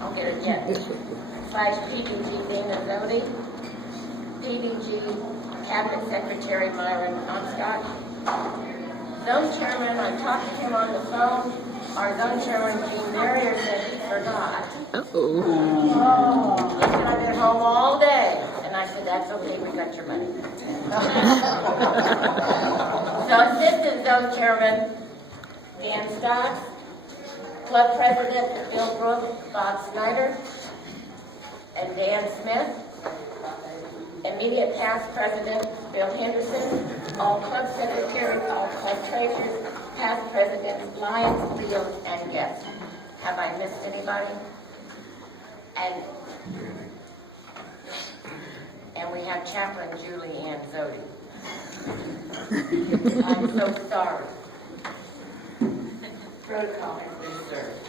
I'll get it again, / PDG Dana Zodi, PDG Cabinet Secretary Myron Onscott, Zone Chairman, I talked to him on the phone. Our Zone Chairman, Gene Barrier, said he forgot. He said, I've been home all day. And I said, that's okay, we got your money. So Assistant Zone Chairman, Dan Stotts, Club President, Bill Brook, Bob Snyder, and Dan Smith. Immediate past President, Bill Henderson. All club secretaries, all club treasurers, past presidents, Lions, Fields, and guests. Have I missed anybody? And we have Chaplain Julie Ann Zodi. I'm so sorry. Protocol has been served.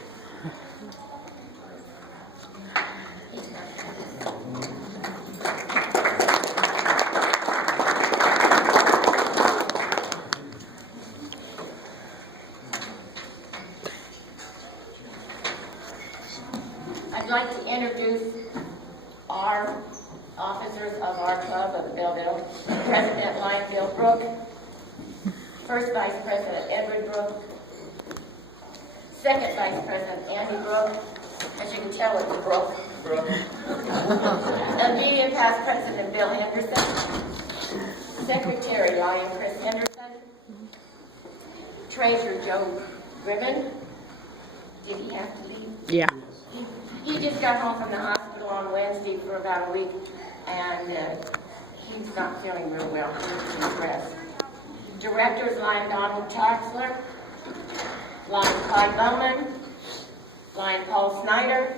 I'd like to introduce our officers of our club of Bellville. President Lion Bill Brook, First Vice President Edward Brook, Second Vice President Andy Brook, as you can tell it's Brook. Immediate past President Bill Henderson, Secretary Lion Chris Henderson, Treasurer Joe Gribbon. Did he have to leave? Yeah. He just got home from the hospital on Wednesday for about a week, and he's not feeling real well. He needs rest. Directors, Lion Donald Traxler, Lion Clyde Bowman, Lion Paul Snyder,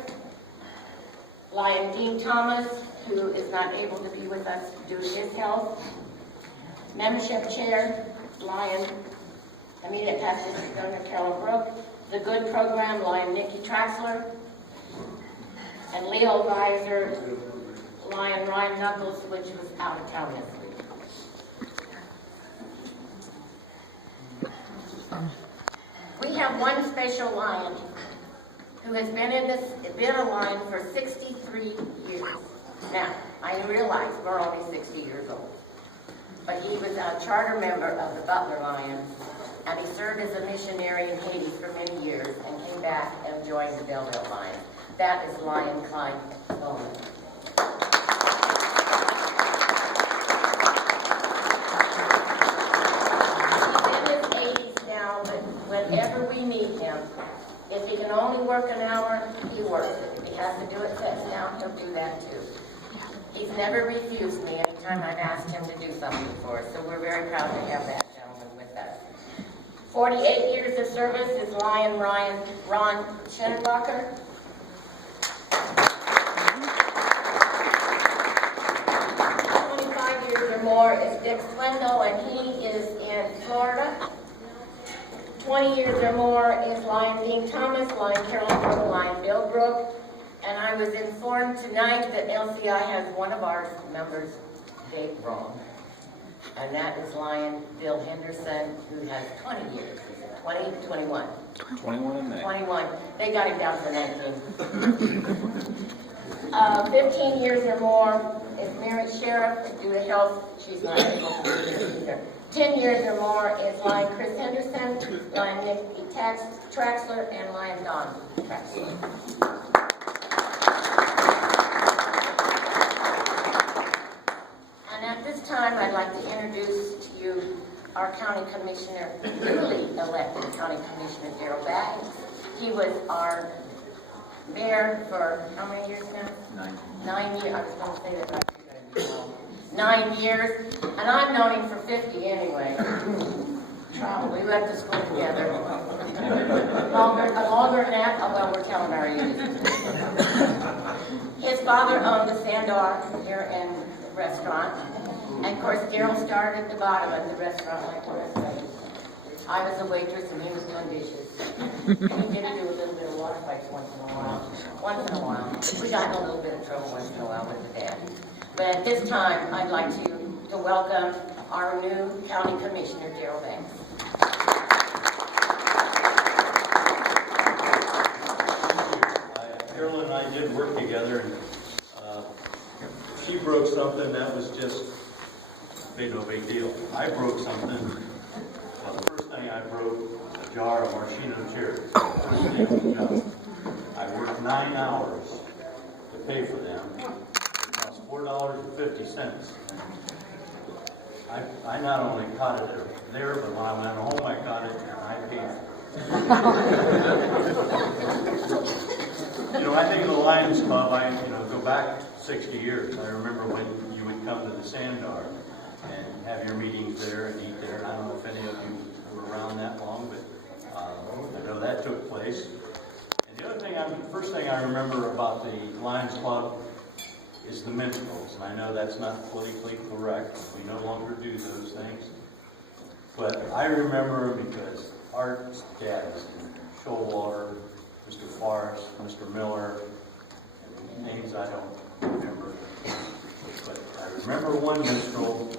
Lion Dean Thomas, who is not able to be with us due to his health. Membership Chair, Lion Immediate Past District Governor Carol Brook. The Good Program, Lion Nikki Traxler. And Leo Advisor, Lion Ryan Knuckles, which was out of town this week. We have one special lion who has been a lion for 63 years. Now, I realize we're only 60 years old, but he was a charter member of the Butler Lions, and he served as a missionary in Haiti for many years and came back and joined the Bellville Lions. That is Lion Clyde Bowman. He's in his 80s now, but whenever we need him, if he can only work an hour, he works it. If he has to do it sets down, he'll do that too. He's never refused me anytime I've asked him to do something for us, so we're very proud to have that gentleman with us. 48 years of service is Lion Ron Schenenbacher. 25 years or more is Dick Swindle, and he is in Florida. 20 years or more is Lion Dean Thomas, Lion Carolyn Brook, Lion Bill Brook. And I was informed tonight that LCI has one of our members' date wrong. And that is Lion Bill Henderson, who has 20 years. Is it 20? 21. 21 in May. 21. They got him down for 19. 15 years or more is Mary Sheriff. Due to health, she's not able to do this either. 10 years or more is Lion Chris Henderson, Lion Nikki Traxler, and Lion Don Traxler. And at this time, I'd like to introduce to you our county commissioner, newly elected county commissioner, Darrell Batten. He was our mayor for how many years now? 9 years. I was going to say that, but I think 9 years. And I've known him for 50 anyway. Probably. We went to school together. Longer than that, oh, well, we're telling our age. His father owned the Sandor here in the restaurant. And of course, Darrell started at the bottom of the restaurant like the rest of us. I was a waitress and he was doing dishes. And he did do a little bit of water fights once in a while. We got in a little bit of trouble once in a while with the dad. But at this time, I'd like to welcome our new county commissioner, Darrell Banks. broke something that was just made no big deal. I broke something. Well, the first thing I broke was a jar of maraschino cherries. I worked 9 hours to pay for them. It cost $4.50. I not only caught it there, but when I went home, I caught it and I paid for it. I think of the Lions Club, go back 60 years. I remember when you would come to the Sandar and have your meetings there and eat there. And I don't know if any of you were around that long, but I know that took place. And the other thing, first thing I remember about the Lions Club is the minstrels. And I know that's not politically correct. We no longer do those things. But I remember because Art's dad is in Shoalwater, Mr. Forrest, Mr. Miller, and names I don't remember. But I remember one minstrel,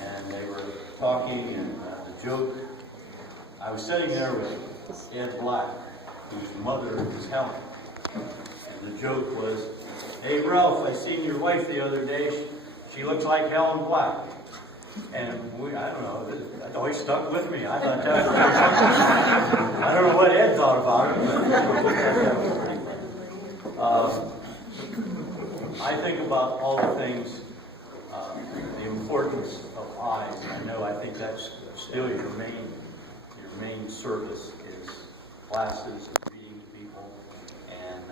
and they were talking, and the joke, I was sitting there with Ed Black, whose mother is Helen. And the joke was, "Hey Ralph, I seen your wife the other day. She looks like Helen Black." And I don't know, it always stuck with me. I thought that was pretty funny. I don't know what Ed thought about it, but that was pretty funny. I think about all the things, the importance of eyes. And I think that's still your main service is classes and reading to people. And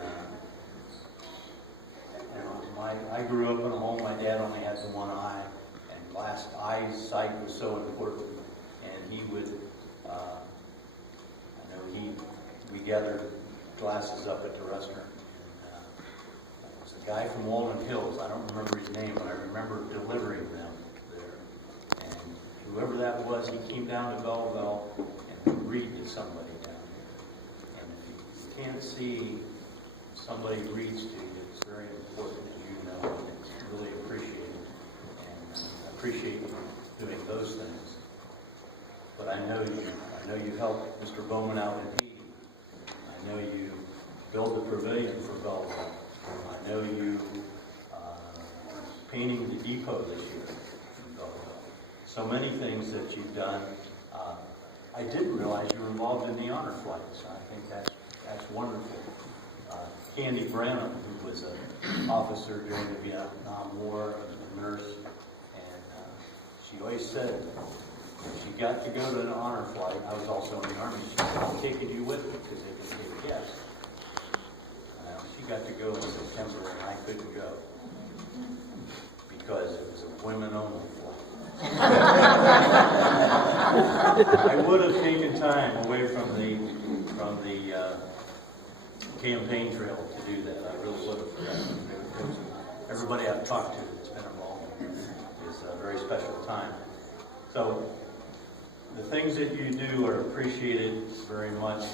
I grew up in a home. My dad only had the one eye. Eyesight was so important, and he would, we gathered glasses up at the restaurant, and it was a guy from Walnut Hills. I don't remember his name, but I remember delivering them there, and whoever that was, he came down to Bellville and would read to somebody down there, and if you can't see somebody reads to you, it's very important, as you know, and it's really appreciated. Appreciate doing those things. But I know you helped Mr. Bowman out in Haiti. I know you built the pavilion for Bellville. I know you painting the depot this year in Bellville. So many things that you've done. I didn't realize you were involved in the honor flights. I think that's wonderful. Candy Branham, who was an officer during the Vietnam War, a nurse, she always said if she got to go to an honor flight, I was also in the Army, she said, "I'm taking you with me," because they could take guests. She got to go in September and I couldn't go because it was a women-only flight. I would have taken time away from the campaign trail to do that. I really would have. Everybody I've talked to that's been involved is a very special time. So the things that you do are appreciated very much,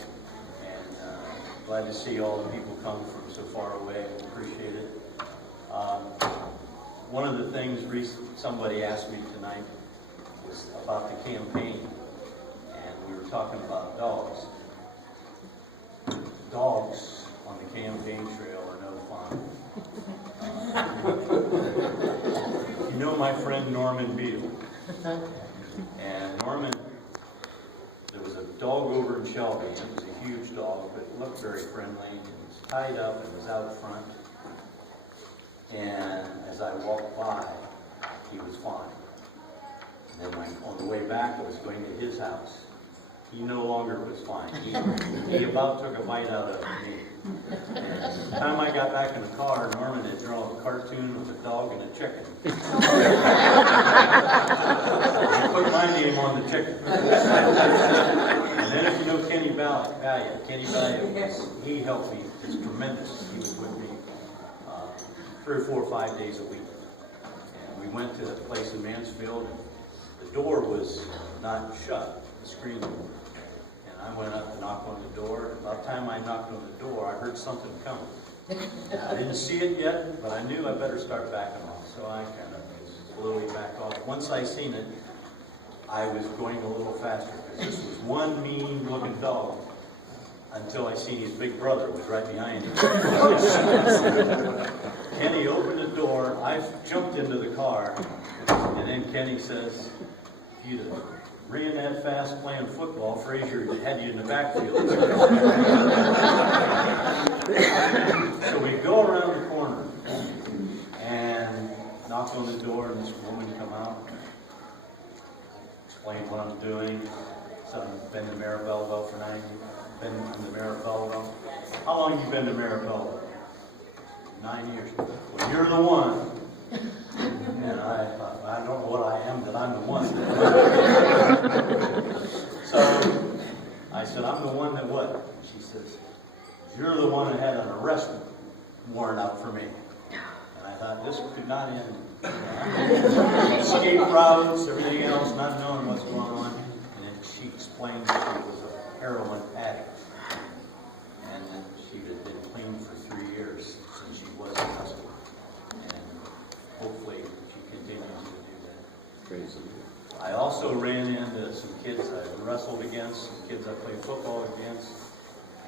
and glad to see all the people come from so far away. Appreciate it. One of the things somebody asked me tonight was about the campaign, and we were talking about dogs. Dogs on the campaign trail are no fun. You know my friend Norman Beale. And Norman, there was a dog over in Shelby. It was a huge dog, but it looked very friendly. It was tied up and was out front. And as I walked by, he was fine. And then on the way back, I was going to his house. He no longer was fine. He about took a bite out of me. And by the time I got back in the car, Norman had drawn a cartoon of a dog and a chicken. He put my name on the chicken. And then if you know Kenny Valiant, he helped me. It's tremendous. He was with me 3 or 4 or 5 days a week. And we went to a place in Mansfield, and the door was not shut, the screen. I went up to knock on the door. About the time I knocked on the door, I heard something coming. I didn't see it yet, but I knew I better start backing off. So I kind of slowly backed off. Once I seen it, I was going a little faster because this was one mean-looking dog. until I seen his big brother was right behind him. Kenny opened the door, I jumped into the car, and then Kenny says, if you'd have ran that fast playing football, Frazier had you in the backfield. So we go around the corner and knock on the door, and this woman come out, explain what I'm doing. So I've been the mayor of Bellville for 9 years. I'm the mayor of Bellville. How long have you been the mayor of Bellville? 9 years. Well, you're the one. And I don't know what I am, that I'm the one. So I said, I'm the one that what? She says, you're the one that had an arrest warrant out for me. And I thought, this could not end. Escape routes, everything else, not knowing what's going on. And then she explained that she was a heroin addict. And that she had been clean for 3 years since she was in hospital. And hopefully she continues to do that. Crazy. I also ran into some kids I wrestled against, some kids I played football against.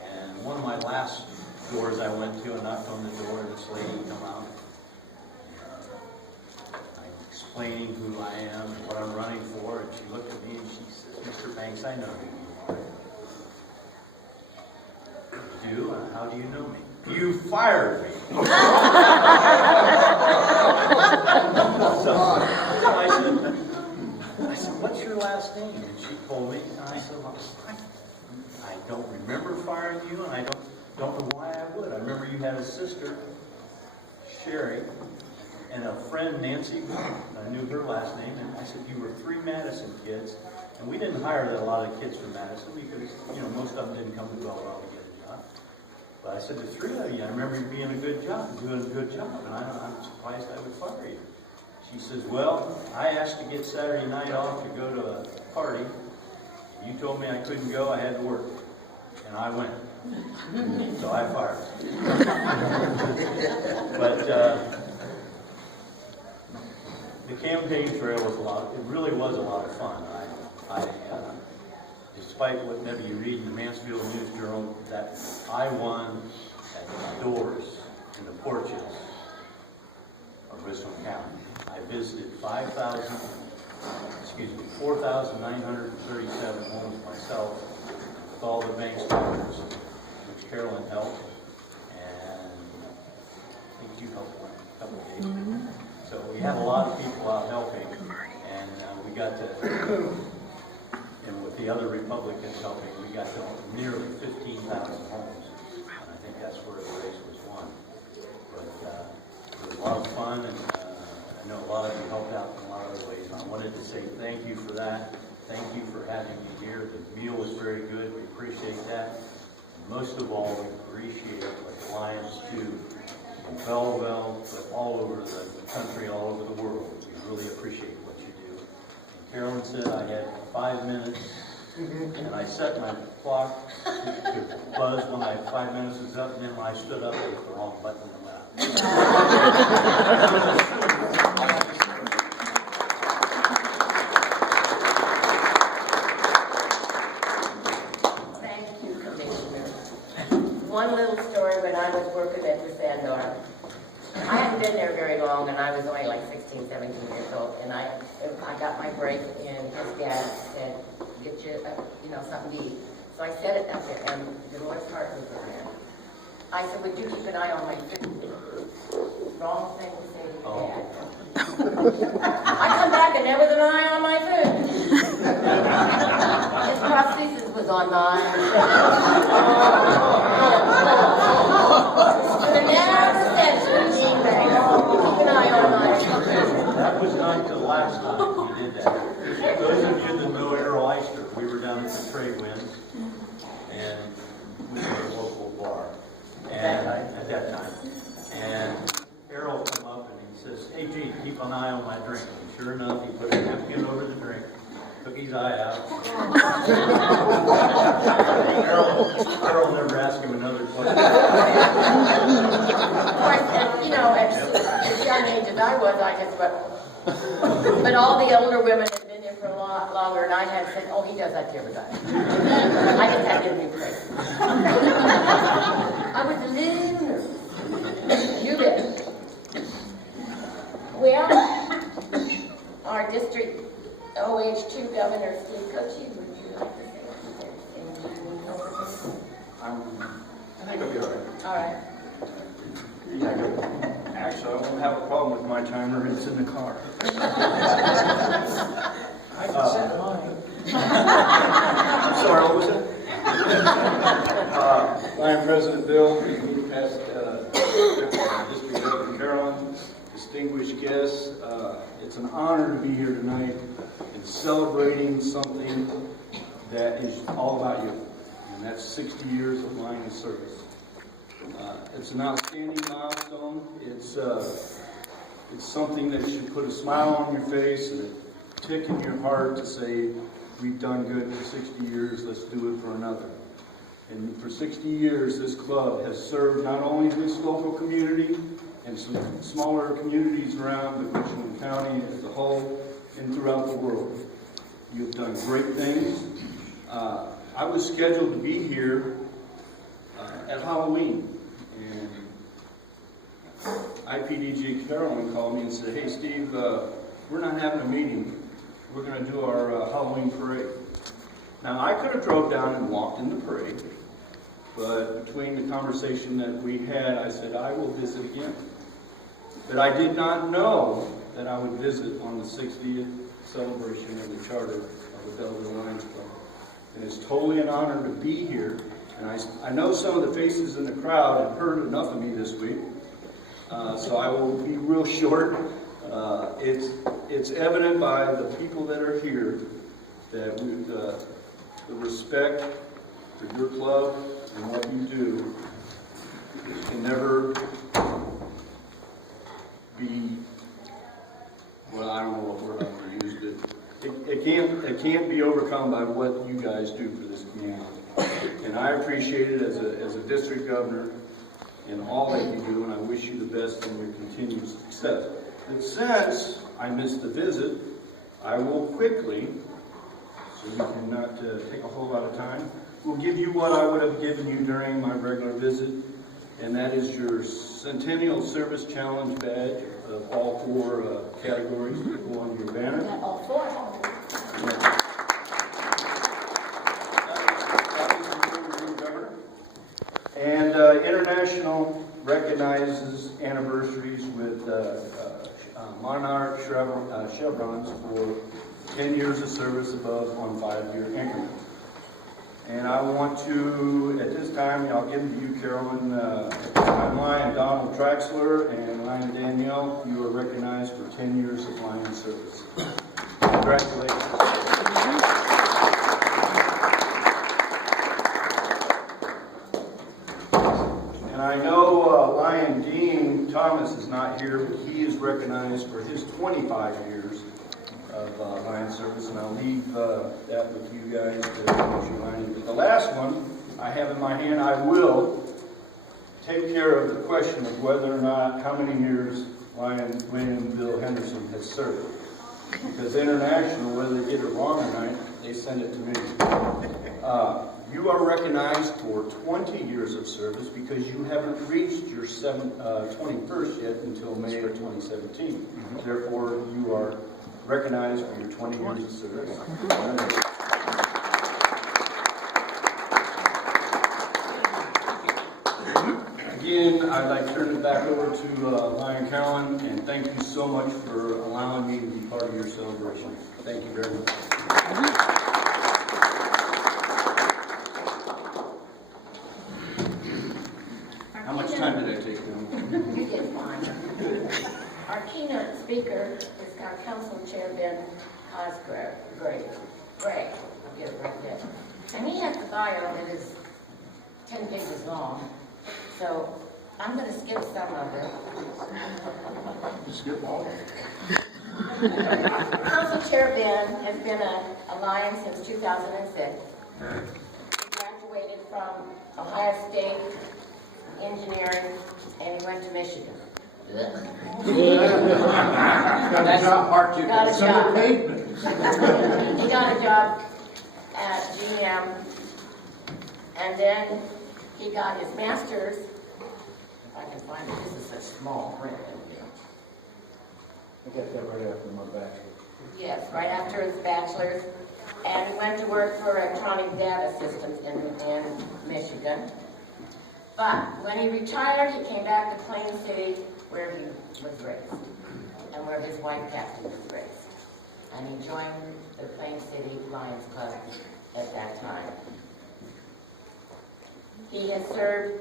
And one of my last doors I went to, I knocked on the door, and this lady come out. I'm explaining who I am and what I'm running for, and she looked at me and she says, Mr. Banks, I know who you are. You do? How do you know me? You fired me. I said, what's your last name? And she told me, and I said, well, I don't remember firing you, and I don't know why I would. I remember you had a sister, Sherry, and a friend, Nancy. I knew her last name, and I said, you were 3 Madison kids, and we didn't hire a lot of kids from Madison because, most of them didn't come to Bellville to get a job. But I said, the 3 of you, I remember you being doing a good job, and I'm surprised I would fire you. She says, well, I asked to get Saturday night off to go to a party. You told me I couldn't go, I had to work. And I went. So I fired her. But the campaign trail was it really was a lot of fun. Despite what maybe you read in the Mansfield News Journal, that I won at the doors and the porches of Bristol County. I visited 4,937 homes myself with all the Banks partners, which Carolyn helped, and I think you helped one a couple of days ago. So we had a lot of people out helping, and we got to, and with the other Republicans helping, we got to nearly 15,000 homes, and I think that's where the race was won. But it was a lot of fun, and I know a lot of you helped out in a lot of other ways. And I wanted to say thank you for that. Thank you for having me here. The meal was very good. We appreciate that. And most of all, we appreciate what the Lions do in Bellville, but all over the country, all over the world. We really appreciate what you do. And Carolyn said I had 5 minutes, and I set my clock to buzz when 5 minutes was up, and then when I stood up, it was the wrong button in the mouth. Thank you, Commissioner. One little story when I was working at the Sandor. I hadn't been there very long, and I was only like 16, 17 years old, and I got my break, and his dad said, get you, something to eat. So I said it up there, and Dolores Hart was there. I said, would you keep an eye on my food? Wrong thing to say to your dad. I come back and there was an eye on my food. His prosthesis was on mine. The never said to me, keep an eye on my food. That was not the last time we did that. Those of you that know Errol Eister, we were down at the Trade Winds, and we were at a local bar, and at that time. And Errol came up and he says, hey, Gene, keep an eye on my drink. And sure enough, he put a napkin over the drink, took his eye out. Errol never asked him another question. Of course, as young age as I was, I just went, but all the older women had been there for a lot longer, and I had said, oh, he does that to everybody. I just had to give him praise. All right. Yeah, good. Actually, I won't have a problem with my timer. It's in the car. I can set mine. I'm sorry, what was it? Lion President Bill, past District Governor Carolyn, distinguished guests. It's an honor to be here tonight and celebrating something that is all about you, and that's 60 years of Lion service. It's an outstanding milestone. It's something that should put a smile on your face and a tick in your heart to say, we've done good for 60 years, let's do it for another. And for 60 years, this club has served not only this local community and some smaller communities around the Michigan County as a whole and throughout the world. You've done great things. I was scheduled to be here at Halloween, and IPDG Carolyn called me and said, hey Steve, we're not having a meeting. We're going to do our Halloween parade. Now I could have drove down and walked in the parade, but between the conversation that we had, I said I will visit again. But I did not know that I would visit on the 60th celebration of the charter of the Bellville Lions Club. And it's totally an honor to be here. And I know some of the faces in the crowd have heard enough of me this week, so I will be real short. It's evident by the people that are here that the respect for your club and what you do can never be, well, I don't know what word I'm going to use, but it can't be overcome by what you guys do for this community. And I appreciate it as a district governor in all that you do, and I wish you the best in your continued success. But since I missed the visit, I will quickly, so we can not take a whole lot of time, will give you what I would have given you during my regular visit, and that is your Centennial Service Challenge badge of all 4 categories that go on your banner. Got all 4. And International recognizes anniversaries with Monarch chevrons for 10 years of service above on 5-year increments. And I want to, at this time, I'll give them to you, Carolyn, Lion Donald Traxler and Lion Danielle. You are recognized for 10 years of Lion service. Congratulations. And I know Lion Dean Thomas is not here, but he is recognized for his 25 years of Lion service, and I'll leave that with you guys to issue Lion. But the last one I have in my hand, I will take care of the question of whether or not, how many years Lion William Bill Henderson has served. Because International, whether they get it wrong or not, they send it to me. You are recognized for 20 years of service because you haven't reached your 21st yet until May of 2017. Therefore, you are recognized for your 20 years of service. Again, I'd like to turn it back over to Lion Carolyn, and thank you so much for allowing me to be part of your celebration. Thank you very much. How much time did I take them? You did fine. Our keynote speaker is our Council Chair Ben Cosgrave. Gray. I'll get it right there. And he has the bio that is 10 pages long. So I'm going to skip some of it. Skip all of it. Council Chair Ben has been a Lion since 2006. He graduated from Ohio State Engineering, and he went to Michigan. Got a job. Got a job. He got a job at GM, and then he got his master's. If I can find it, this is such small print in here. I got that right after my bachelor's. Yes, right after his bachelor's, and he went to work for electronic data systems in Michigan. But when he retired, he came back to Plain City, where he was raised, and where his wife Kathy was raised. And he joined the Plain City Lions Club at that time. He has served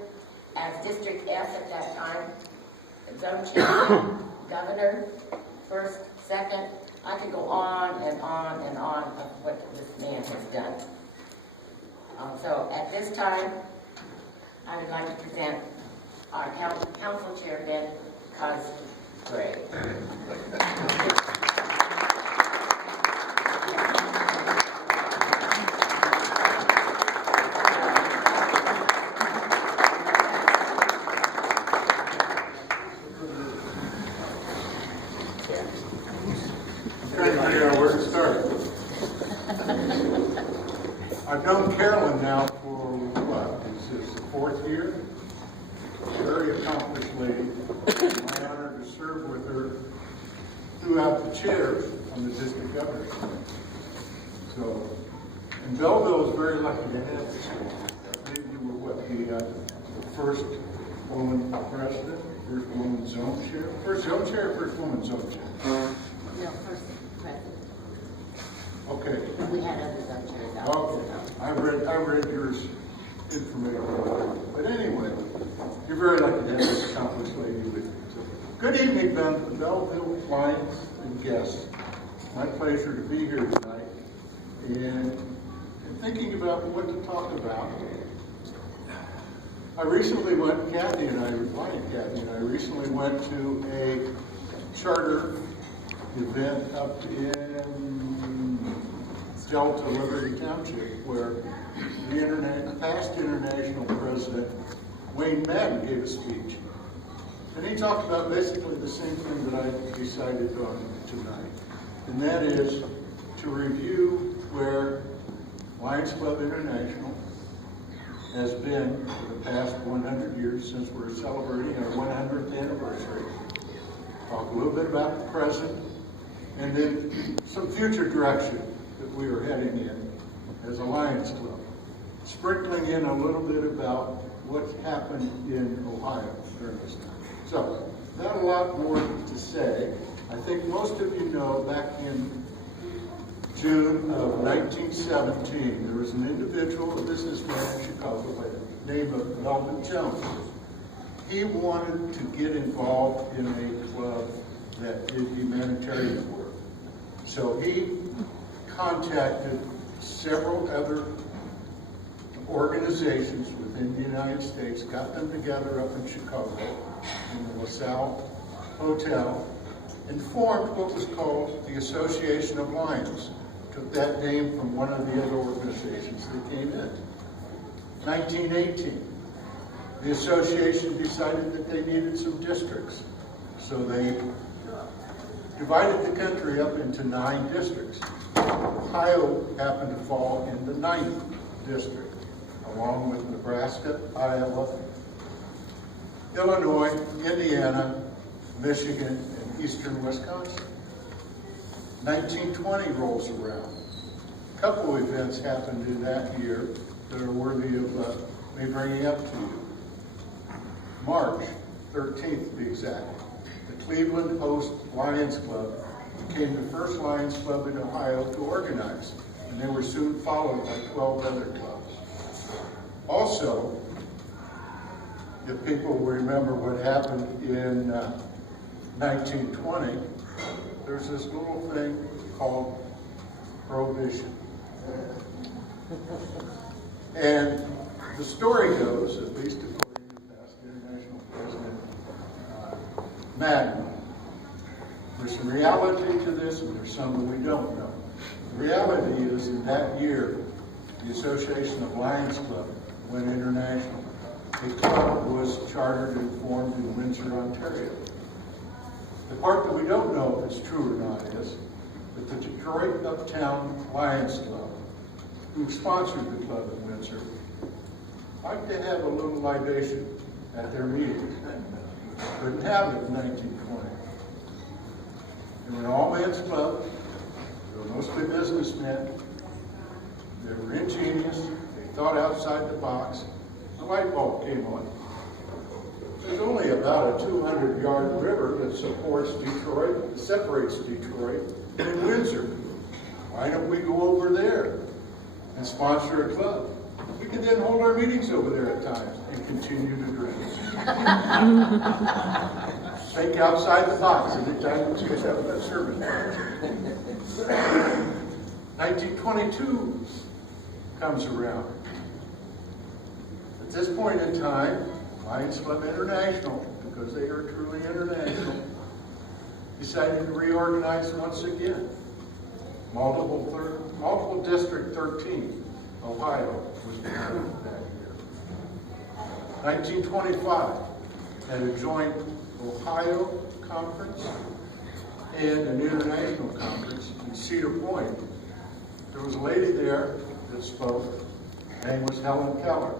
as District S at that time, zone chairman, governor, first, second. I could go on and on and on of what this man has done. So at this time, I would like to present our council chair, Ben Cosgrave. Trying to figure out where to start. I've known Carolyn now for what? This is the 4th year. Very accomplished lady. My honor to serve with her throughout the chairs on the district governor's committee. So, and Bellville is very lucky to have this. I believe you were what, the first woman president, first woman zone chair, first zone chair, first woman zone chair. No, first president. Okay. We had others on chairs out. Okay. I read yours information. But anyway, you're very lucky to have this accomplished lady with you. So, good evening, Bellville Lions and guests. My pleasure to be here tonight. And thinking about what to talk about, I recently went, Kathy and I recently went to a charter event up in Delta Liberty Township, where the past international president, Wayne Madden, gave a speech. And he talked about basically the same thing that I decided on tonight. And that is to review where Lions Club International has been for the past 100 years, since we're celebrating our 100th anniversary. Talk a little bit about the present, and then some future direction that we are heading in as a Lions Club. Sprinkling in a little bit about what's happened in Ohio during this time. So, not a lot more to say. I think most of you know back in June of 1917, there was an individual, a businessman in Chicago by the name of Melvin Jones. He wanted to get involved in a club that did humanitarian work. So he contacted several other organizations within the United States, got them together up in Chicago, in the LaSalle Hotel, and formed what was called the Association of Lions. Took that name from one of the other organizations that came in. 1918, the association decided that they needed some districts. So they divided the country up into 9 districts. Ohio happened to fall in the 9th district, along with Nebraska, Iowa, Illinois, Indiana, Michigan, and eastern Wisconsin. 1920 rolls around. A couple of events happened in that year that are worthy of me bringing up to you. March 13th, to be exact, the Cleveland Post Lions Club became the first Lions Club in Ohio to organize, and they were soon followed by 12 other clubs. Also, if people remember what happened in 1920, there's this little thing called prohibition. And the story goes, at least according to past international president Madden, there's some reality to this and there's some that we don't know. The reality is, in that year, the Association of Lions Club went international. The club was chartered and formed in Windsor, Ontario. The part that we don't know if it's true or not is that the Detroit Uptown Lions Club, who sponsored the club in Windsor, liked to have a little libation at their meetings. Couldn't have it in 1920. They were an all-men's club. They were mostly businessmen. They were ingenious. They thought outside the box. The light bulb came on. There's only about a 200-yard river that separates Detroit and Windsor. Why don't we go over there and sponsor a club? We can then hold our meetings over there at times and continue to drink. Think outside the box every time you guys have that service. 1922 comes around. At this point in time, Lions Club International, because they are truly international, decided to reorganize once again. Multiple District 13, Ohio, was born that year. 1925, had a joint Ohio conference and an international conference in Cedar Point. There was a lady there that spoke. Her name was Helen Keller.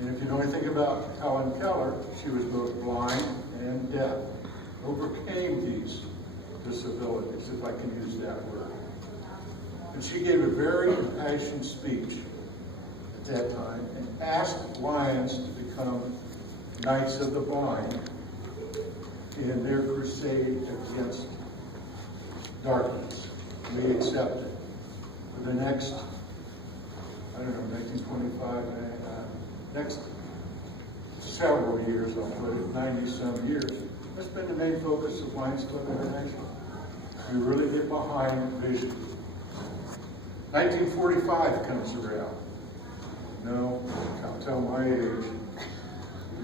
And if you know anything about Helen Keller, she was both blind and deaf. Overcame these disabilities, if I can use that word. And she gave a very impassioned speech at that time and asked Lions to become Knights of the Blind in their crusade against darkness. We accepted. For the next, 1925, next several years, I'll put it, 90-some years. That's been the main focus of Lions Club International. We really get behind vision. 1945 comes around. No, I'll tell my age.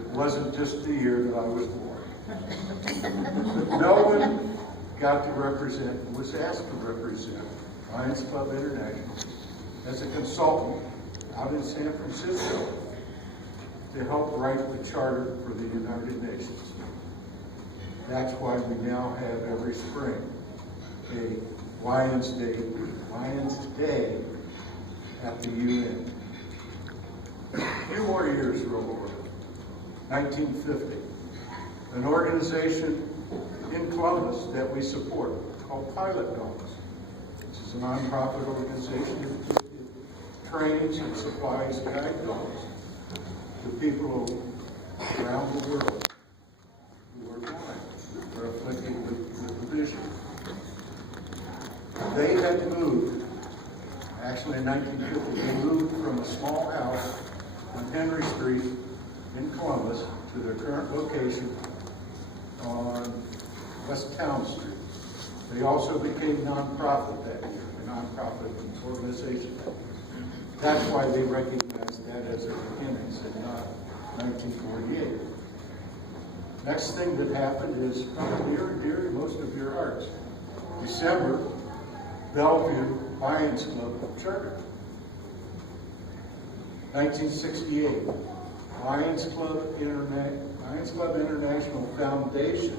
It wasn't just the year that I was born. But no one got to represent, was asked to represent Lions Club International as a consultant out in San Francisco to help write the charter for the United Nations. That's why we now have every spring a Lions Day at the UN. A few more years roll over. 1950. An organization in Columbus that we support called Pilot Dogs, which is a nonprofit organization that trains and supplies guide dogs to people around the world who are blind, who are afflicted with vision. They had moved, actually in 1950, they moved from a small house on Henry Street in Columbus to their current location on West Town Street. They also became nonprofit that year, a nonprofit organization. That's why they recognized that as their beginnings and not 1948. Next thing that happened is probably near and dear to most of your hearts. December, Bellville Lions Club charter. 1968, Lions Club International Foundation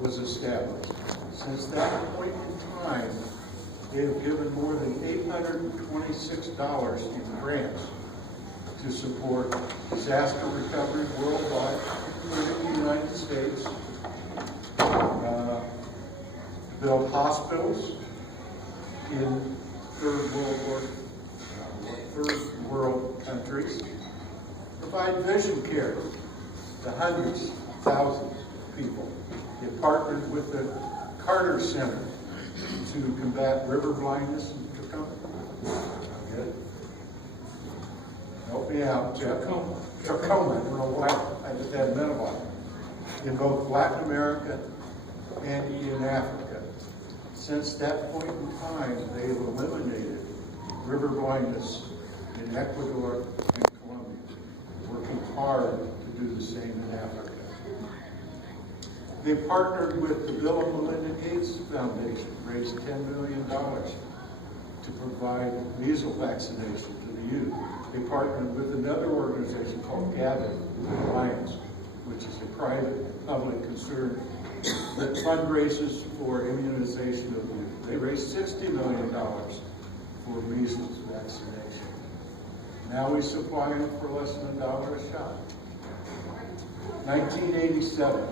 was established. Since that point in time, they have given more than $826 in grants to support disaster recovery worldwide, including the United States, build hospitals in third world countries, provide vision care to hundreds, thousands of people. They partnered with the Carter Center to combat river blindness in Tacoma. Help me out, Jeff. Tacoma. I don't know why I just had metabolic. In both Latin America and in Africa. Since that point in time, they have eliminated river blindness in Ecuador and Colombia, working hard to do the same in Africa. They partnered with the Bill and Melinda Gates Foundation, raised $10 million to provide measles vaccination to the youth. They partnered with another organization called Gavin Lions, which is a private public concern that fundraises for immunization of youth. They raised $60 million for measles vaccination. Now we supply them for less than $1 a shot. 1987,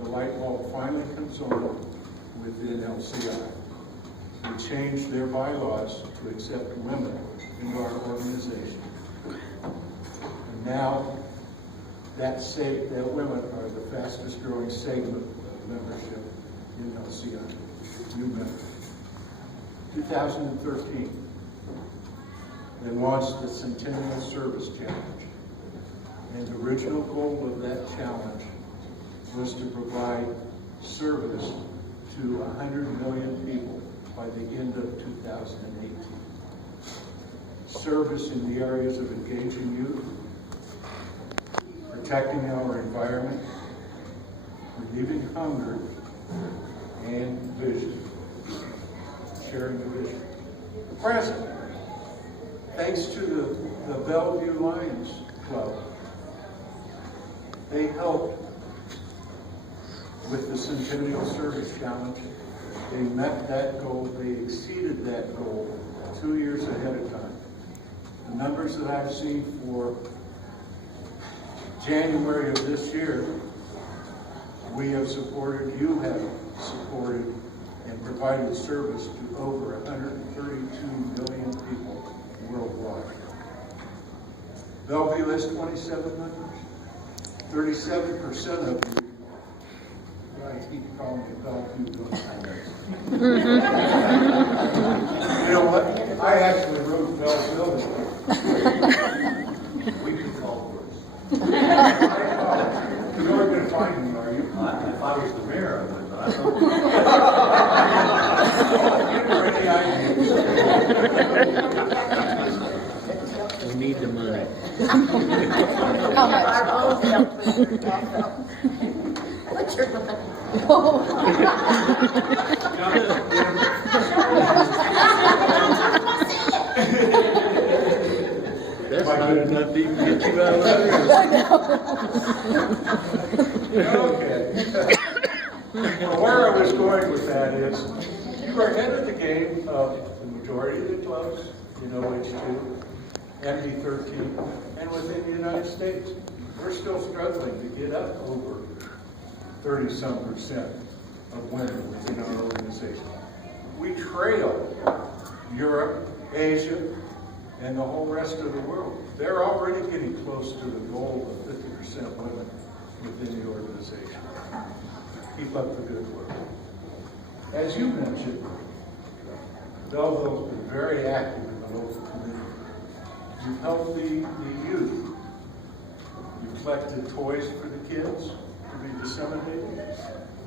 the light bulb finally comes on within LCI. We changed their bylaws to accept women into our organization. And And now that women are the fastest growing segment of membership in LCI, new members. 2013, they launched the Centennial Service Challenge. And the original goal of that challenge was to provide service to 100 million people by the end of 2018. Service in the areas of engaging youth, protecting our environment, relieving hunger, and vision. Sharing the vision. Present, thanks to the Bellville Lions Club, they helped with the Centennial Service Challenge. They met that goal, they exceeded that goal 2 years ahead of time. The numbers that I've seen for January of this year, we have supported, you have supported, and provided service to over 132 million people worldwide. Belleville has 27 members. 37% of you, I keep calling it Belleville Lions. You know what? I actually wrote Belleville. We can call worse. You aren't going to find me, are you? If I was the mayor, I would, but I don't. We need the money. How much? What's your money? That's not enough to even get you out of there. Okay. Well, where I was going with that is, you are ahead of the game of the majority of the clubs, you know, H2, MD13, and within the United States. We're still struggling to get up over 30-some% of women within our organization. We trail Europe, Asia, and the whole rest of the world. They're already getting close to the goal of 50% women within the organization. Keep up the good work. As you mentioned, Belleville's been very active in the local community. You've helped the youth. You've collected toys for the kids to be disseminated.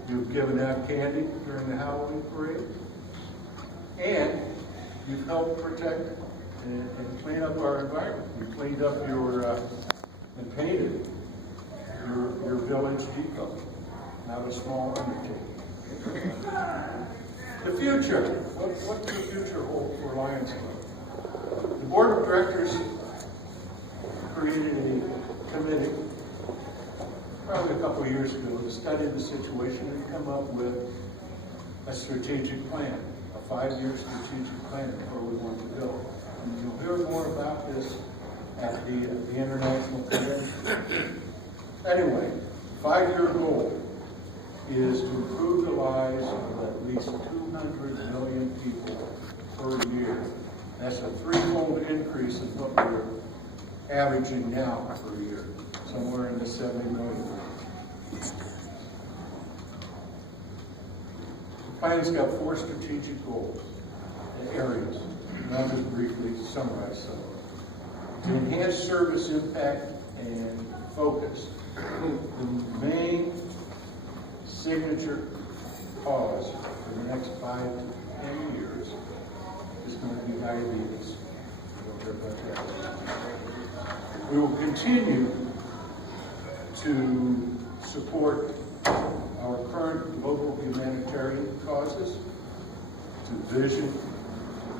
You've given out candy during the Halloween parade. And you've helped protect and clean up our environment. You cleaned up and painted your village depot. Not a small undertaking. The future. What does the future hold for Lions Club? The board of directors created a committee probably a couple of years ago to study the situation and come up with a strategic plan, a 5-year strategic plan of where we want to go. And you'll hear more about this at the international convention. Anyway, 5-year goal is to improve the lives of at least 200 million people per year. That's a 3-fold increase in what we're averaging now per year, somewhere in the 70 million range. The plan's got 4 strategic goals, areas, and I'll just briefly summarize some of them. To enhance service impact and focus. The main signature cause for the next 5 to 10 years is going to be diabetes. You'll hear about that. We will continue to support our current local humanitarian causes, to vision, to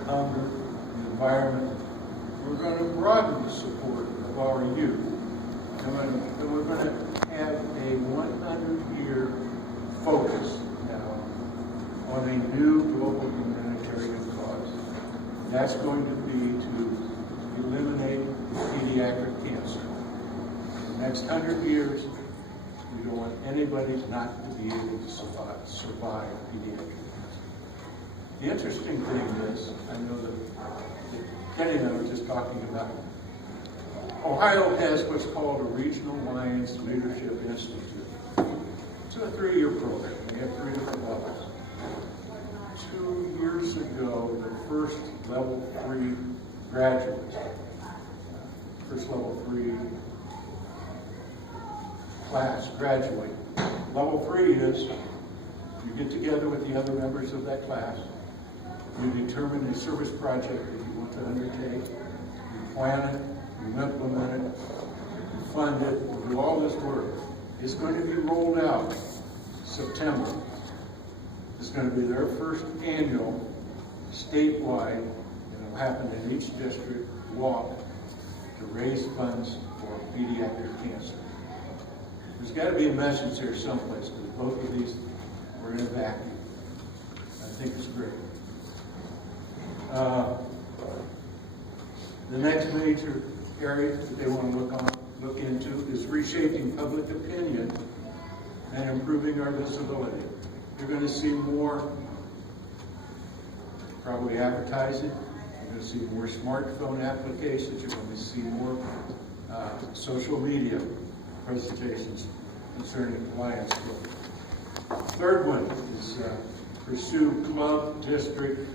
hunger, the environment. We're going to broaden the support of our youth. And we're going to have a 100-year focus now on a new global humanitarian cause. That's going to be to eliminate pediatric cancer. In the next 100 years, we don't want anybody not to be able to survive pediatric cancer. The interesting thing is, I know that Kenny and I were just talking about Ohio has what's called a Regional Lions Leadership Institute. It's a 3-year program. We have 3 different levels. 2 years ago, the first level 3 graduates, first level 3 class graduate. Level 3 is you get together with the other members of that class, you determine a service project that you want to undertake, you plan it, you implement it, you fund it, you do all this work. It's going to be rolled out September. It's going to be their first annual statewide, and it'll happen in each district, walk to raise funds for pediatric cancer. There's got to be a message here someplace, because both of these were in a vacuum. I think it's great. The next major area that they want to look into is reshaping public opinion and improving our visibility. You're going to see more, probably advertising. You're going to see more smartphone applications. You're going to see more social media presentations concerning Lions Club. Third one is pursue club, district,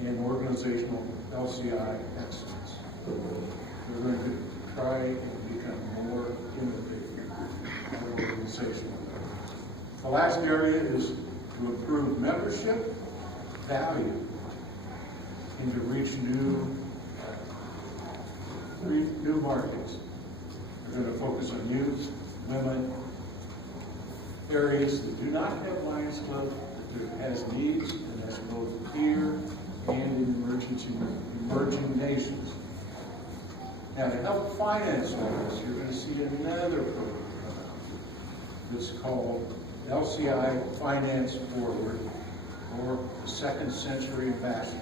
and organizational LCI excellence. We're going to try and become more innovative and organizational. The last area is to improve membership value and to reach new markets. We're going to focus on youth, women, areas that do not have Lions Club, that has needs, and that's both here and in emerging nations. Now, to help finance all this, you're going to see another program that's called LCI Finance Forward, or the Second Century Ambassadors.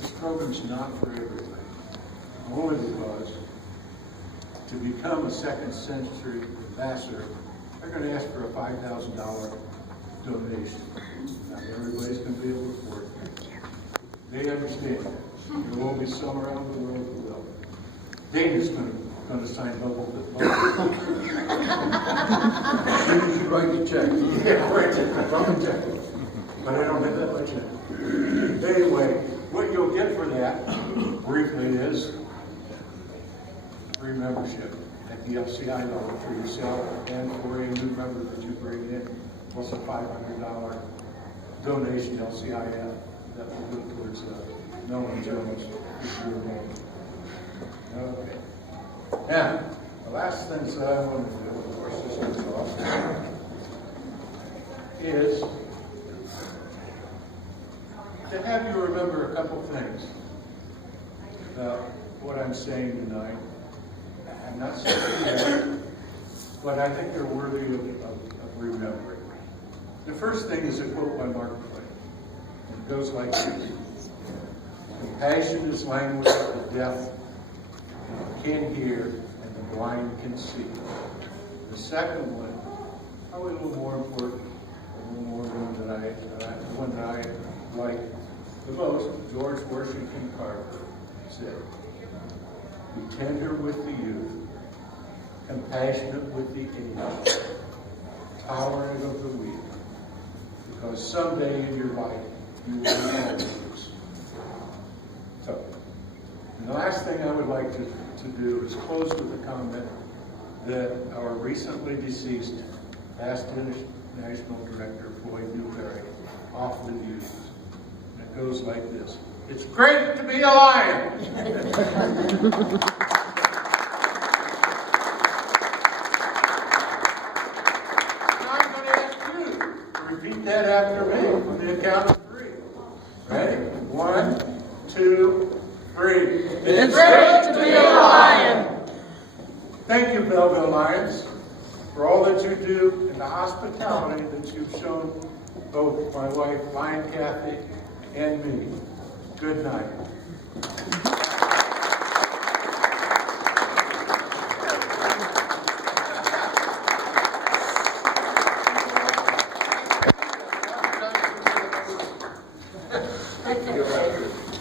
This program's not for everybody, only because to become a Second Century Ambassador, they're going to ask for a $5,000 donation. Not everybody's going to be able to afford it. They understand. There will be some around the world who will. Dana's going to sign bubble. You should write the check. Yeah, write the check. But I don't have that much in it. Anyway, what you'll get for that, briefly, is free membership at the LCI level for yourself and for a new member that you bring in, plus a $500 donation to LCIF that will go towards Melvin Jones. Okay. Now, the last things that I want to do, of course, this one's off, is to have you remember a couple things about what I'm saying tonight. I'm not saying that, but I think they're worthy of remembering. The first thing is a quote by Mark Twain. It goes like this: "Compassion is language the deaf can hear and the blind can see." The second one, probably a little more important, a little more one that I like the most, George Washington Carver said, "Be tender with the youth, compassionate with the aged, tolerant of the weak, because someday in your life you will be elders." So, and the last thing I would like to do is close with a comment that our recently deceased past international director, Floyd Newberry, often used. And it goes like this: "It's great to be a lion." Repeat that after me on the count of 3. Ready? 1, 2, 3. It's great to be a lion. Thank you, Bellville Lions, for all that you do and the hospitality that you've shown both my wife, Lion Kathy, and me. Good night.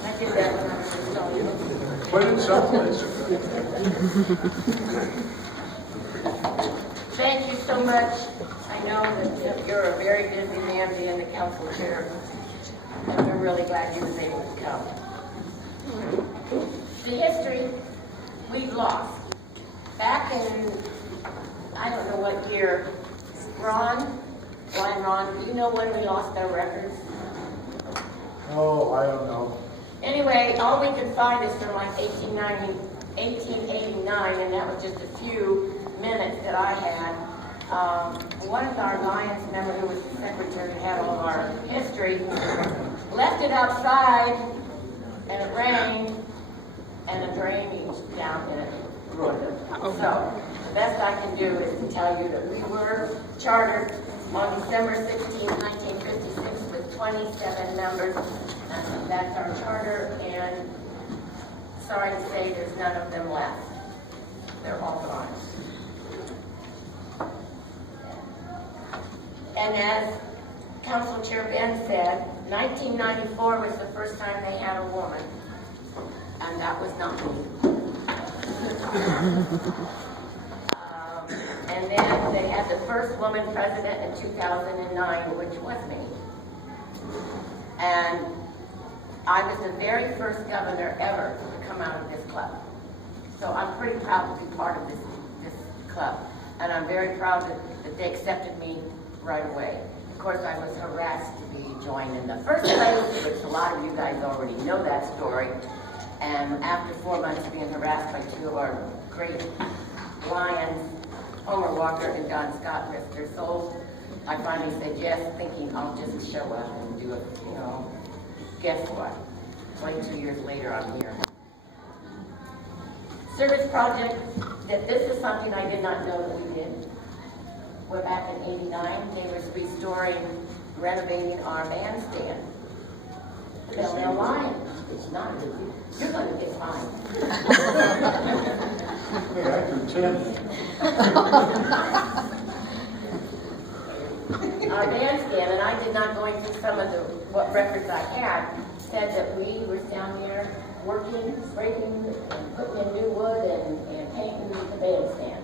Thank you, Dad. Put it someplace. Thank you so much. I know that you're a very busy man being the council chair, and we're really glad you was able to come. The history we've lost. Back in, I don't know what year, Ron, do you know when we lost our records? Oh, I don't know. Anyway, all we could find is from like 1889, and that was just a few minutes that I had. One of our Lions members, who was the secretary, had all our history, left it outside, and it rained, and a drainage down in it ruined it. So, the best I can do is to tell you that we were chartered on December 16, 1956 with 27 members. That's our charter, and sorry to say there's none of them left. They're all gone. And as Council Chair Ben said, 1994 was the first time they had a woman, and that was not me. And then they had the first woman president in 2009, which was me. And I was the very first governor ever to come out of this club. So I'm pretty proud to be part of this club. And I'm very proud that they accepted me right away. Of course, I was harassed to be joined in the first place, which a lot of you guys already know that story. And after 4 months of being harassed by two of our great Lions, Homer Walker and Don Scott risked their souls, I finally said yes, thinking I'll just show up and do it, you know. Guess what? 22 years later, I'm here. Service project, that this is something I did not know that we did. We're back in '89. They was restoring, renovating our bandstand. The Bellville Lions. It's not easy. You're going to get fined. Hey, I pretend. Our bandstand, and I did not go into some of what records I had, said that we were down here working, scraping, and putting in new wood and painting the bandstand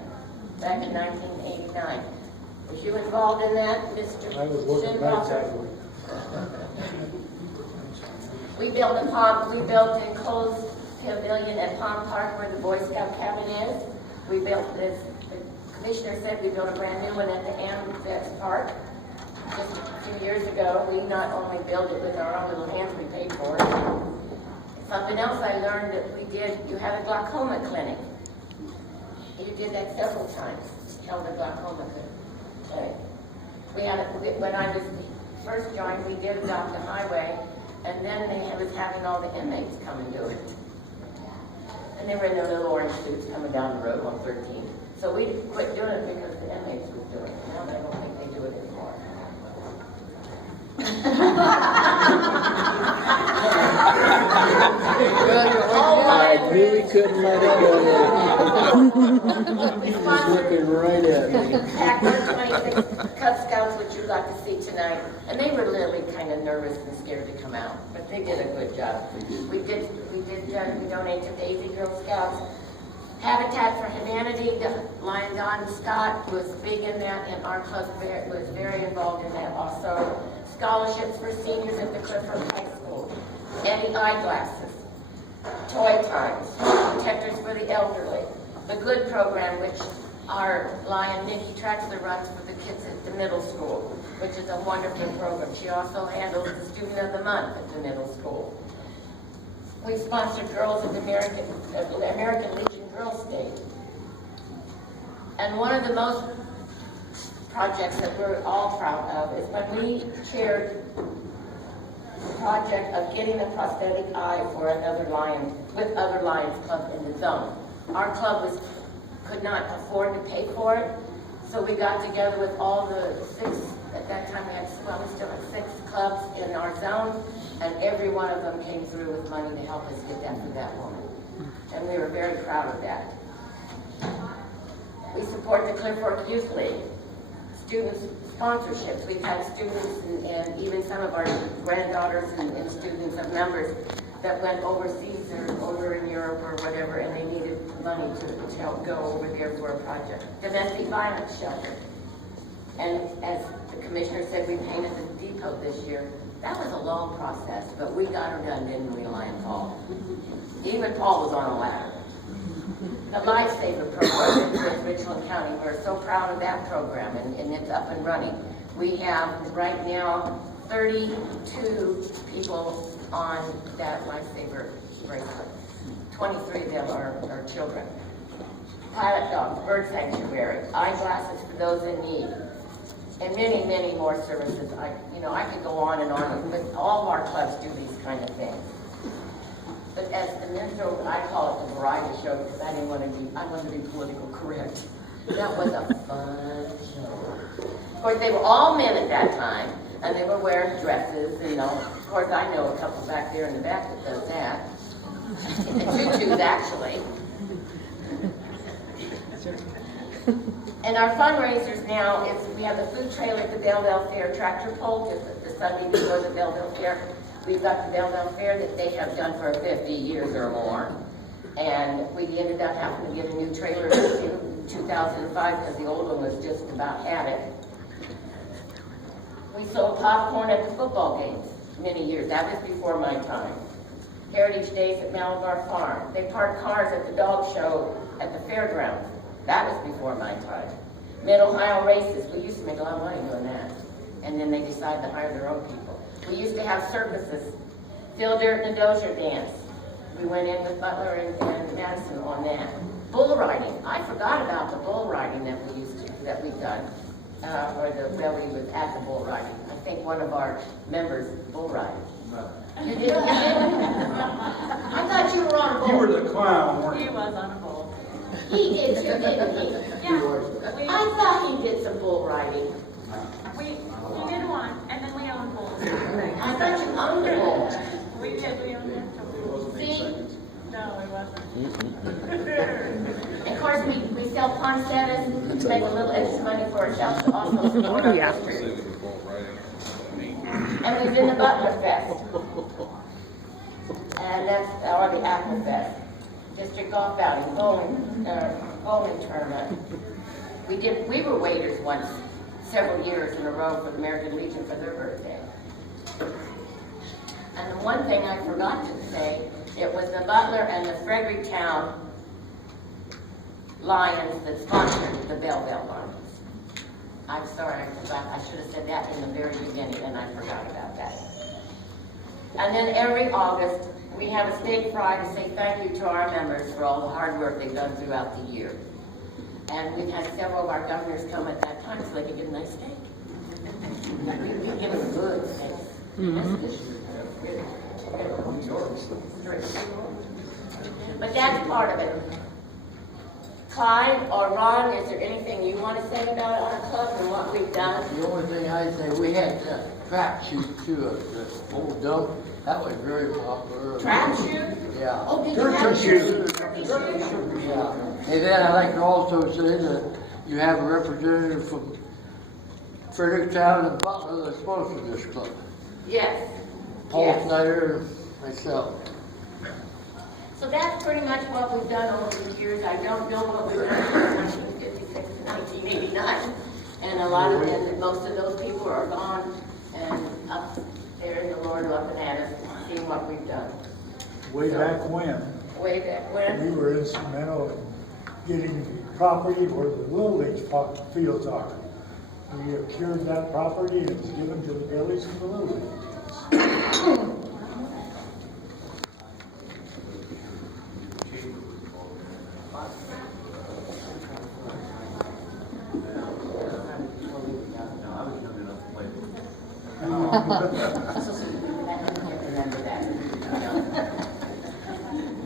back in 1989. Was you involved in that, Mr. I was working nights Schindler? that week. We built an enclosed pavilion at Pond Park where the Boy Scout cabin is. We built this, the commissioner said we built a brand new one at the Amvets Park. Just a few years ago, we not only built it with our own little hands, we paid for it. Something else I learned that we did, you have a glaucoma clinic. You did that several times, held a glaucoma clinic. We had when I was first joined, we did adopt a highway, and then they was having all the inmates come and do it. And they were in their little orange suits coming down the road on 13. So we quit doing it because the inmates was doing it. Now I don't think they do it anymore. I knew we couldn't let it go. He was looking right at me. Pack 126 Cub Scouts, which you'd like to see tonight, and they were literally kind of nervous and scared to come out, but they did a good job. We donate to Daisy Girl Scouts. Habitat for Humanity, Lion Don Scott was big in that, and our club was very involved in that also. Scholarships for seniors at the Clifford High School, Eddie eyeglasses, toy times, protectors for the elderly, the Good program, which our Lion Nikki Traxler runs for the kids at the middle school, which is a wonderful program. She also handles the Student of the Month at the middle school. We sponsored girls at the American Legion Girls Day. And one of the most projects that we're all proud of is when we chaired the project of getting a prosthetic eye for another Lion, with other Lions Club in the zone. Our club could not afford to pay for it, so we got together with all the 6, at that time we still had 6 clubs in our zone, and every one of them came through with money to help us get that for that woman. And we were very proud of that. We support the Cliff Fork Youth League. Students sponsorships. We've had students and even some of our granddaughters and students of members that went overseas or over in Europe or money to help go over there for a project, domestic violence shelter. And as the commissioner said, we painted the depot this year. That was a long process, but we got her done, didn't we, Lion Paul? Even Paul was on a ladder. The Lifesaver program in Richland County, we're so proud of that program, and it's up and running. We have right now 32 people on that Lifesaver bracelet. 23 of them are children. Pilot dogs, bird sanctuary, eyeglasses for those in need, and many, many more services. I could go on and on, but all of our clubs do these kind of things. But as the minstrel, I call it the variety show because I wanted to be political correct. That was a fun show. Of course, they were all men at that time, and they were wearing dresses, and of course, I know a couple back there in the back that does that. The tutus, actually. And our fundraisers now is we have the food trailer at the Bellville Fair, tractor pull, just the Sunday before the Bellville Fair. We've got the Bellville Fair that they have done for 50 years or more. And we ended up having to get a new trailer in 2005 because the old one was just about had it. We sold popcorn at the football games many years. That was before my time. Heritage Days at Malabar Farm. They parked cars at the dog show at the fairgrounds. That was before my time. Mid-Ohio races. We used to make a lot of money doing that. And then they decided to hire their own people. We used to have services. Fill Dirt and the Dozier dance. We went in with Butler and Madison on that. Bull riding. I forgot about the bull riding that we've done. Where we was at the bull riding. I think one of our members bull riding. No. You did? I thought you were on a bull. You were the clown, weren't He you? was on a bull. He did too, didn't he? Yeah. I thought he did some bull riding. We did one, and then we owned bulls. I thought you owned a bull. We did, we owned it. See? No, it wasn't. And of course, we sell poinsettias to make a little extra money for ourselves to also support our history. And we've been the Butler Fest. And that's, or the Apple Fest. District Golf Outing, bowling tournament. We were waiters once, several years in a row for the American Legion for their birthday. And the one thing I forgot to say, it was the Butler and the Fredericktown Lions that sponsored the Bellville Lions. I'm sorry, I forgot. I should have said that in the very beginning, and I forgot about that. And then every August, we have a steak fry to say thank you to our members for all the hard work they've done throughout the year. And we've had several of our governors come at that time so they could get a nice steak. We give them good steaks. But that's part of it. Clyde or Ron, is there anything you want to say about our club and what we've done? The only thing I say, we had trap shoot too, the old dump. That was very popular. Trap shoot? Yeah. Oh, did you have Yeah. And then I like to also say that you have a representative from Fredericktown and Butler that's supposed to this club. Yes. Paul Yes. Snyder and myself. So that's pretty much what we've done over the years. I don't know what we've done from 1956 to 1989. And most of those people are gone and up there in the Lord looking at us, seeing what we've done. Way back when, Way back when. we were instrumental in getting property where the Little League fields are. We have cured that property and it was given to the village and the Little League.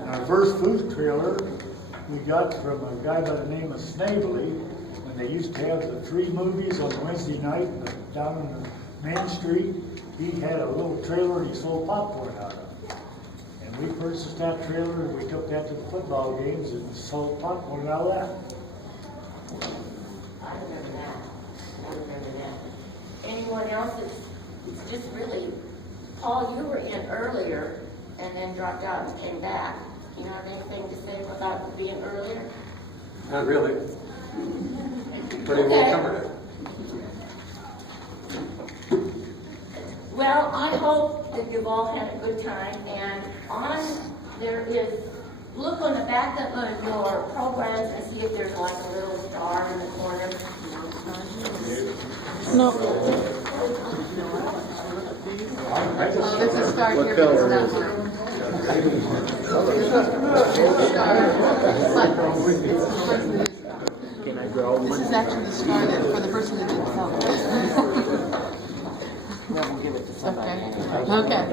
Our first food trailer we got from a guy by the name of Snavely, when they used to have the 3 movies on Wednesday night down on Main Street. He had a little trailer and he sold popcorn out of it. And we purchased that trailer and we took that to the football games and sold popcorn out of that. I remember that. Anyone else? It's just really, Paul, you were in earlier and then dropped out and came back. Do you have anything to say about about being earlier? Not really. Pretty well covered it. Well, I hope that you've all had a good time, and there is, look on the back of your programs and see if there's like a little star in the corner. No. There's a star here, but it's not here. Can I draw one? This is actually the star that, for the person that didn't tell us. Okay.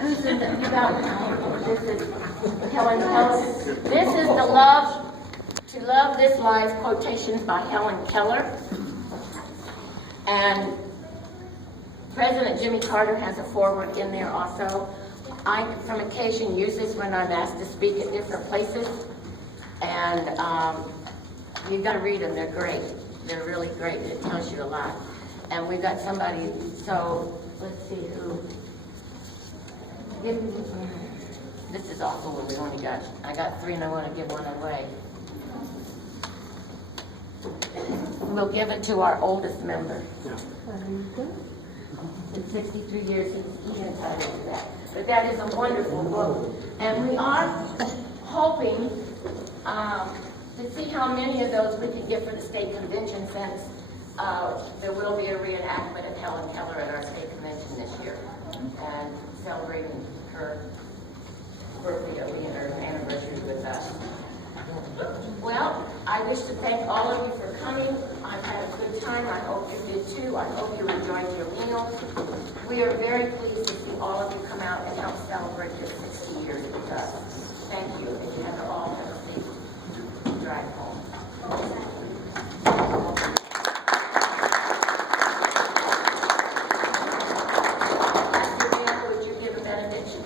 This is Helen Keller. This is the Love, To Love This Life quotations by Helen Keller. And President Jimmy Carter has a foreword in there also. I, from occasion, use this when I'm asked to speak at different places. And you've got to read them. They're great. They're really great. It tells you a lot. And we've got somebody, so let's see who. This is awful when we only got, I got 3 and I want to give one away. We'll give it to our oldest member. In 63 years, he's entitled to that. But that is a wonderful book. And we are hoping to see how many of those we can get for the state convention, since there will be a reenactment of Helen Keller at our state convention this year, and celebrating her birthday or her anniversary with us. Well, I wish to thank all of you for coming. I've had a good time. I hope you did too. I hope you enjoyed your meal. We are very pleased to see all of you come out and help celebrate this 60 years.